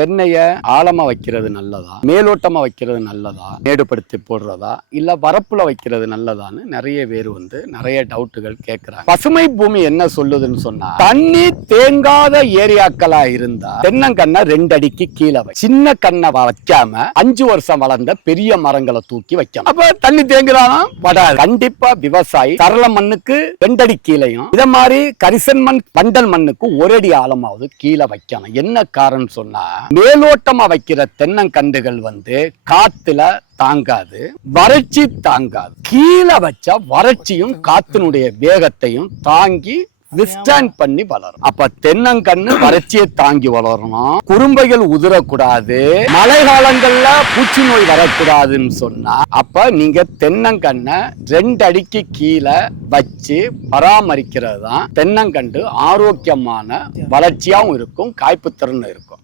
தென்னைய ஆழமா வைக்கிறது நல்லதா? மேலோட்டமா வைக்கிறது நல்லதா? மேடுபடுத்தி போடுறதா? இல்ல வரப்புல வைக்கிறது நல்லதான்னு நிறைய பேர் வந்து நிறைய டவுட்டுகள் கேட்கறாங்க பசுமை பூமி என்ன சொல்லுதுன்னு சொன்னா தண்ணி தேங்காத ஏரியாக்களா இருந்தா தென்னங்கண்ணை ரெண்டு அடிக்கு கீழே வை. சின்ன கண்ணை வைக்காம அஞ்சு வருஷம் வளர்ந்த பெரிய மரங்களை தூக்கி வைக்கணும். அப்ப தண்ணி தேங்குதானா வடாது. கண்டிப்பா விவசாயி சரள மண்ணுக்கு ரெண்டடி கீழையும் இத மாதிரி கரிசன் மண் பண்டல் மண்ணுக்கு ஒரு அடி ஆழமாவது கீழே வைக்கணும். என்ன காரணம் சொன்னா மேலோட்டமா வைக்கிற தென்னங்கண்டுகள் வந்து காத்துல தாங்காது வறட்சி தாங்காது. கீழே வச்சா வறட்சியும் காத்தினுடைய வேகத்தையும் தாங்கி விஸ்டாண்ட் பண்ணி வளரும். அப்ப தென்னங்கண்ணு வறட்சியை தாங்கி வளரணும். குறும்பைகள் உதிரக்கூடாது. மழை காலங்கள்ல பூச்சி நோய் வரக்கூடாதுன்னு சொன்னா அப்ப நீங்க தென்னங்கண்ணை ரெண்டு அடிக்கு கீழே வச்சு பராமரிக்கிறது தான் தென்னங்கண்டு ஆரோக்கியமான வளர்ச்சியாவும் இருக்கும் காய்ப்பு திறன் இருக்கும்.